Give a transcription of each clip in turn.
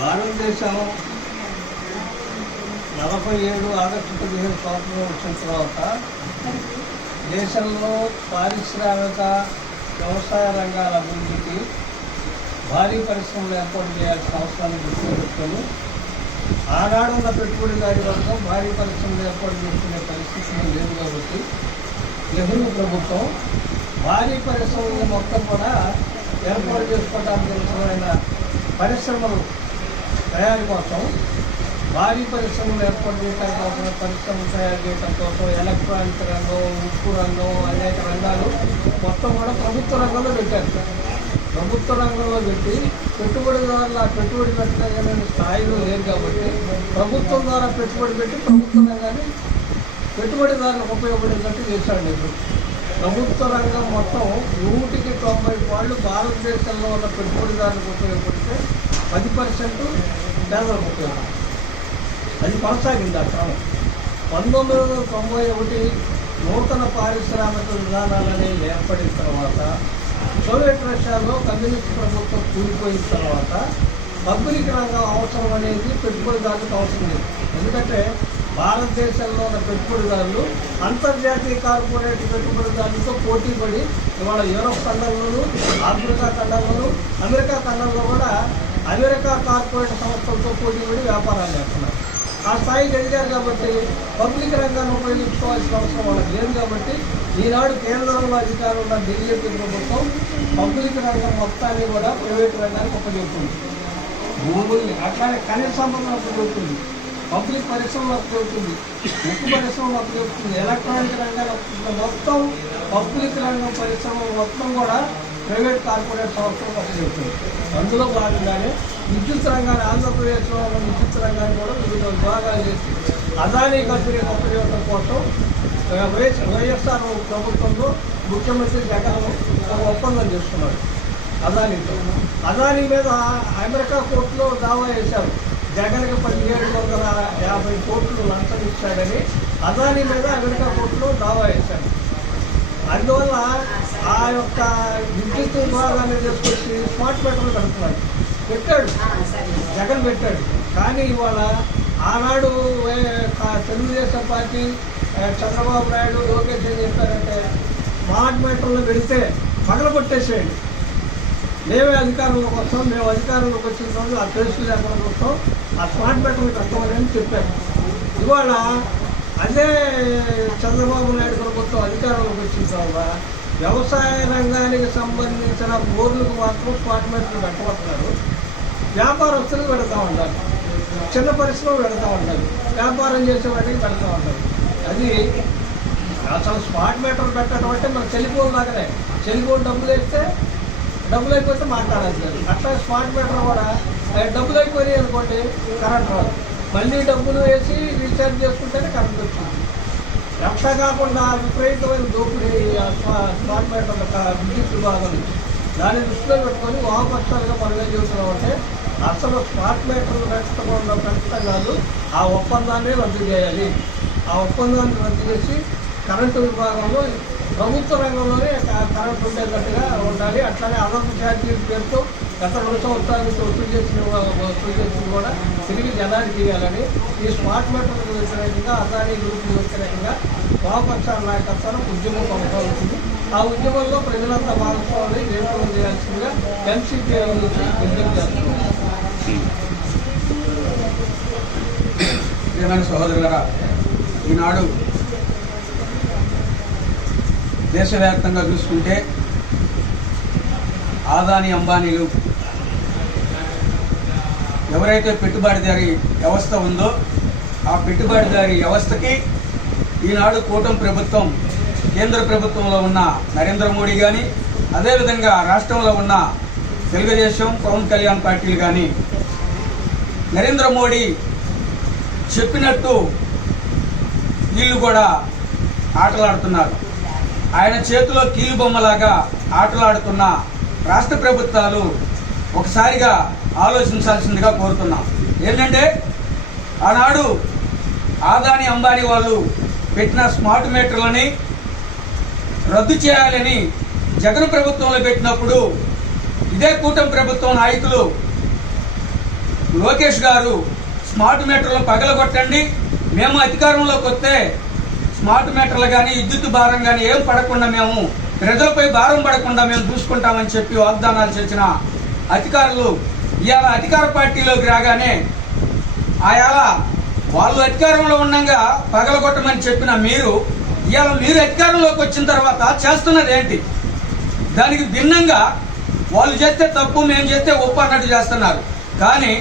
భారతదేశం 47 ఆగస్టు 15 స్వాతంత్రం వచ్చిన తర్వాత దేశంలో పారిశ్రామిక వ్యవసాయ రంగాల అభివృద్ధికి భారీ పరిశ్రమలు ఏర్పాటు చేయాల్సిన అవసరాన్ని దృష్టిలో పెట్టుకొని ఆనాడు ఉన్న పెట్టుబడిదారి వర్గం భారీ పరిశ్రమలు ఏర్పాటు చేసుకునే పరిస్థితులు లేదు కాబట్టి నెహ్రూ ప్రభుత్వం భారీ పరిశ్రమలు మొత్తం కూడా ఏర్పాటు చేసుకోవడానికి అవసరమైన పరిశ్రమలు తయారీ కోసం భారీ పరిశ్రమలు ఏర్పాటు చేయడానికి అవసరమైన పరిశ్రమలు తయారు చేయడం కోసం ఎలక్ట్రానిక్ రంగం, ఉక్కు రంగం, అనేక రంగాలు మొత్తం కూడా ప్రభుత్వ రంగంలో పెట్టారు. ప్రభుత్వ రంగంలో పెట్టి పెట్టుబడిదారులు ఆ పెట్టుబడి పెట్టగలిగిన స్థాయిలో లేరు కాబట్టి ప్రభుత్వం ద్వారా పెట్టుబడి పెట్టి ప్రభుత్వ రంగాన్ని పెట్టుబడిదారులకు ఉపయోగపడేటట్టు చేశాడు ఇప్పుడు. ప్రభుత్వ రంగం మొత్తం 190 పాళ్ళు భారతదేశంలో ఉన్న పెట్టుబడిదారులకు ఉపయోగపడితే 10% పేదలకు ఉపయోగపడుతుంది. అది కొనసాగింది ఆ క్రమం. 1991 నూతన పారిశ్రామిక విధానాలని ఏర్పడిన తర్వాత సోవియట్ రష్యాలో కమ్యూనిస్ట్ ప్రభుత్వం కూలిపోయిన తర్వాత పబ్లిక్ రంగం అవసరం అనేది పెట్టుబడిదారులకు అవసరం లేదు. ఎందుకంటే భారతదేశంలో ఉన్న పెట్టుబడిదారులు అంతర్జాతీయ కార్పొరేట్ పెట్టుబడిదారులతో పోటీ పడి ఇవాళ యూరోప్ ఖండంలోను, ఆఫ్రికా ఖండంలోను, అమెరికా ఖండంలో కూడా అమెరికా కార్పొరేట్ సంస్థలతో పోటీ పడి వ్యాపారాలు చేస్తున్నారు. ఆ స్థాయికి ఎదిగారు కాబట్టి పబ్లిక్ రంగాన్ని ఉపయోగించుకోవాల్సిన అవసరం వాళ్ళకి లేదు కాబట్టి ఈనాడు కేంద్రంలో అధికారం ఉన్న ఢిల్లీ ప్రభుత్వం పబ్లిక్ రంగం మొత్తాన్ని కూడా ప్రైవేట్ రంగానికి ఉపయోగిస్తుంది. భూముల్ని అట్లానే ఖనిజ సంపదను ఉపయోగిస్తుంది, పబ్లిక్ పరిశ్రమలు ఉపయోగిస్తుంది, ఉక్కు పరిశ్రమలు ఉపయోగిస్తుంది, ఎలక్ట్రానిక్ రంగాలు మొత్తం పబ్లిక్ రంగం పరిశ్రమలు మొత్తం కూడా ప్రైవేట్ కార్పొరేట్ సంస్థలకు ఉపయోగిస్తుంది. అందులో భాగంగానే విద్యుత్ రంగాన్ని ఆంధ్రప్రదేశ్లో ఉన్న విద్యుత్ రంగాన్ని కూడా వివిధ విభాగాలు చేసి అదానీ కంపెనీకి ఉపయోగం కోసం వైఎస్ఆర్ ప్రభుత్వంలో ముఖ్యమంత్రి జగన్ ఒక ఒప్పందం చేసుకున్నాడు అదానీతో. అదానీ మీద అమెరికా కోర్టులో దావా వేశారు. జగన్కి 1750 కోట్లు లంచం ఇచ్చాడని అదానీ మీద అమెరికా కోర్టులో దావా వేశారు. అందువల్ల ఆ యొక్క విద్యుత్ విభాగాన్ని తీసుకొచ్చి స్మార్ట్ మీటర్లు కడుతున్నాడు. పెట్టాడు, జగన్ పెట్టాడు. కానీ ఇవాళ ఆనాడు తెలుగుదేశం పార్టీ చంద్రబాబు నాయుడు, లోకేష్ ఏం చెప్పారంటే స్మార్ట్ మీటర్లు పెడితే పగలగొట్టేసేయండి, మేమే అధికారంలోకి వస్తాం, మేము అధికారంలోకి వచ్చిన రోజు ఆ తెలుసు లేకుండా వస్తాం, ఆ స్మార్ట్ మీటర్లు కట్టమని చెప్పారు. ఇవాళ అదే చంద్రబాబు నాయుడు ప్రభుత్వం అధికారంలోకి వచ్చిన తర్వాత వ్యవసాయ రంగానికి సంబంధించిన బోర్లకు మాత్రం స్మార్ట్ మీటర్లు పెట్టబడుతున్నారు. వ్యాపారస్తులకు పెడతా ఉంటారు, చిన్న పరిశ్రమలు పెడతా ఉంటారు, వ్యాపారం చేసే వాటికి పెడతా ఉంటారు. అది అసలు స్మార్ట్ మీటర్ పెట్టడం అంటే మన సెల్ఫోన్ లాగానే, సెల్ఫోన్ డబ్బులు వేస్తే డబ్బులు అయిపోతే మాట్లాడాల్సి లేదు. అట్లా స్మార్ట్ మీటర్ కూడా డబ్బులు అయిపోయినాయి అనుకోండి కరెంట్ రాదు, మళ్ళీ డబ్బులు వేసి రీఛార్జ్ చేసుకుంటేనే కరెంట్ వచ్చింది. ఎట్లా కాకుండా విపరీతమైన దోపిడీ స్మార్ట్ మీటర్ విద్యుత్ విభాగం నుంచి దాన్ని దృష్టిలో పెట్టుకొని వామపక్షాలుగా మనం ఏం చెబుతున్నామంటే అసలు స్మార్ట్ మీటర్లు పెట్టడం కాదు, ఆ ఒప్పందాన్ని రద్దు చేయాలి. ఆ ఒప్పందాన్ని రద్దు చేసి కరెంటు విభాగంలో ప్రభుత్వ రంగంలోనే కరెంట్ ఉండేటట్టుగా ఉండాలి. అట్లానే అదనపు ఛార్జీల పేరుతో గత 2 సంవత్సరాల నుంచి వసూలు చేసిన కూడా తిరిగి జనానికి ఇవ్వాలని ఈ స్మార్ట్ మీటర్లకు వ్యతిరేకంగా అదానీ గ్రూపులకు వ్యతిరేకంగా వామపక్షాల నాయకత్వాన్ని ఉద్యమం కొనసాగుతుంది. ఆ ఉద్యమంలో ప్రజలంతా భాగస్వామ్యం నిర్మాణం చేయాల్సిందిగా ఎంసీపీ నుంచి విజ్ఞప్తి చేస్తున్నారు. ప్రియమైన సహోదరులారా, ఈనాడు దేశవ్యాప్తంగా చూసుకుంటే అదానీ అంబానీలు ఎవరైతే పెట్టుబడిదారీ వ్యవస్థ ఉందో ఆ పెట్టుబడిదారీ వ్యవస్థకి ఈనాడు కూటమి ప్రభుత్వం, కేంద్ర ప్రభుత్వంలో ఉన్న నరేంద్ర మోడీ కానీ, అదేవిధంగా రాష్ట్రంలో ఉన్న తెలుగుదేశం, పవన్ కళ్యాణ్ పార్టీలు కానీ నరేంద్ర మోడీ చెప్పినట్టు వీళ్ళు కూడా ఆటలాడుతున్నారు. ఆయన చేతిలో కీలుబొమ్మలాగా ఆటలాడుతున్న రాష్ట్ర ప్రభుత్వాలు ఒకసారిగా ఆలోచించాల్సిందిగా కోరుతున్నాం. ఏంటంటే ఆనాడు అదానీ అంబానీ వాళ్ళు పెట్టిన స్మార్ట్ మీటర్లని రద్దు చేయాలని జగన్ ప్రభుత్వంలో పెట్టినప్పుడు ఇదే కూటమి ప్రభుత్వం నాయకులు లోకేష్ గారు స్మార్ట్ మీటర్లు పగలగొట్టండి, మేము అధికారంలోకి వస్తే స్మార్ట్ మీటర్లు కానీ విద్యుత్ భారం కానీ ఏం పడకుండా మేము ప్రజలపై భారం పడకుండా మేము చూసుకుంటామని చెప్పి వాగ్దానాలు చేసిన అధికారులు ఇవాళ అధికార పార్టీలోకి రాగానే ఆయాల వాళ్ళు అధికారంలో ఉండగా పగలగొట్టమని చెప్పిన మీరు ఇవాళ మీరు అధికారంలోకి వచ్చిన తర్వాత చేస్తున్నది ఏంటి? దానికి భిన్నంగా వాళ్ళు చేస్తే తప్పు, మేము చేస్తే ఒప్పు అన్నట్టు చేస్తున్నారు. కానీ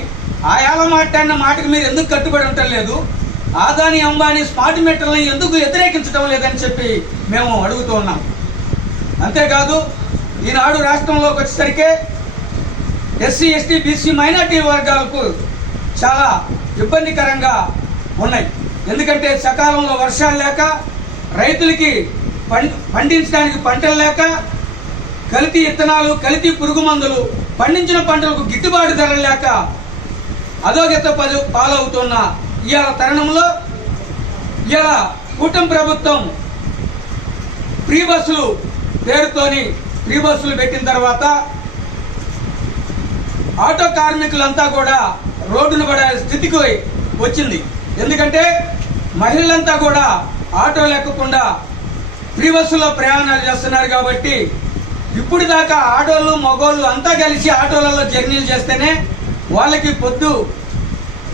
ఆయాల మాట్లాడిన మాటకి మీరు ఎందుకు కట్టుబడి ఉండటం లేదు? ఆదాని అంబానీ స్మార్ట్ మీటర్లను ఎందుకు వ్యతిరేకించడం లేదని చెప్పి మేము అడుగుతూ ఉన్నాం. అంతేకాదు ఈనాడు రాష్ట్రంలోకి వచ్చేసరికి ఎస్సీ, ఎస్టీ, బీసీ, మైనార్టీ వర్గాలకు చాలా ఇబ్బందికరంగా ఉన్నాయి. ఎందుకంటే సకాలంలో వర్షాలు లేక, రైతులకి పండించడానికి పంటలు లేక, కల్తీ విత్తనాలు, కల్తీ పురుగు మందులు, పండించిన పంటలకు గిట్టుబాటు ధరలు లేక అధోగత పాలవుతున్న ఇవాళ తరుణంలో ఇవాళ కూటమి ప్రభుత్వం ఫ్రీ బస్సులు పేరుతోని ఫ్రీ బస్సులు పెట్టిన తర్వాత ఆటో కార్మికులంతా కూడా రోడ్డును పడే స్థితికి వచ్చింది. ఎందుకంటే మహిళలంతా కూడా ఆటోలు ఎక్కకుండా ఫ్రీ బస్సులో ప్రయాణాలు చేస్తున్నారు. కాబట్టి ఇప్పుడు దాకా ఆటోలు మగోళ్ళు అంతా కలిసి ఆటోలలో జర్నీలు చేస్తేనే వాళ్ళకి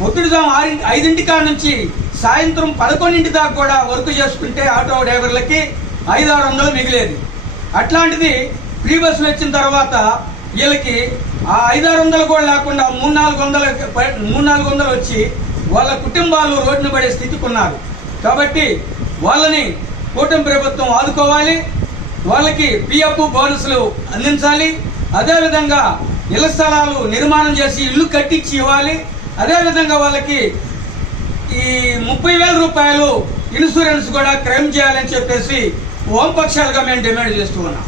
పొద్దుడుదాం 5 కాడ నుంచి సాయంత్రం 11 దాకా కూడా వర్క్ చేసుకుంటే ఆటో డ్రైవర్లకి 500-600 మిగిలేది. అట్లాంటిది ఫ్రీ బస్సులు వచ్చిన తర్వాత వీళ్ళకి ఆ 500-600 కూడా లేకుండా 300-400 వచ్చి వాళ్ళ కుటుంబాలు రోడ్డున పడే స్థితికి ఉన్నారు. కాబట్టి వాళ్ళని కూటమి ప్రభుత్వం ఆదుకోవాలి, వాళ్ళకి పిఎఫ్ బోనస్లు అందించాలి, అదేవిధంగా ఇళ్ల స్థలాలు నిర్మాణం చేసి ఇల్లు కట్టించి ఇవ్వాలి, అదేవిధంగా వాళ్ళకి ఈ 30,000 రూపాయలు ఇన్సూరెన్స్ కూడా క్లెయిమ్ చేయాలని చెప్పేసి వామపక్షాలుగా మేము డిమాండ్ చేస్తూ ఉన్నాం.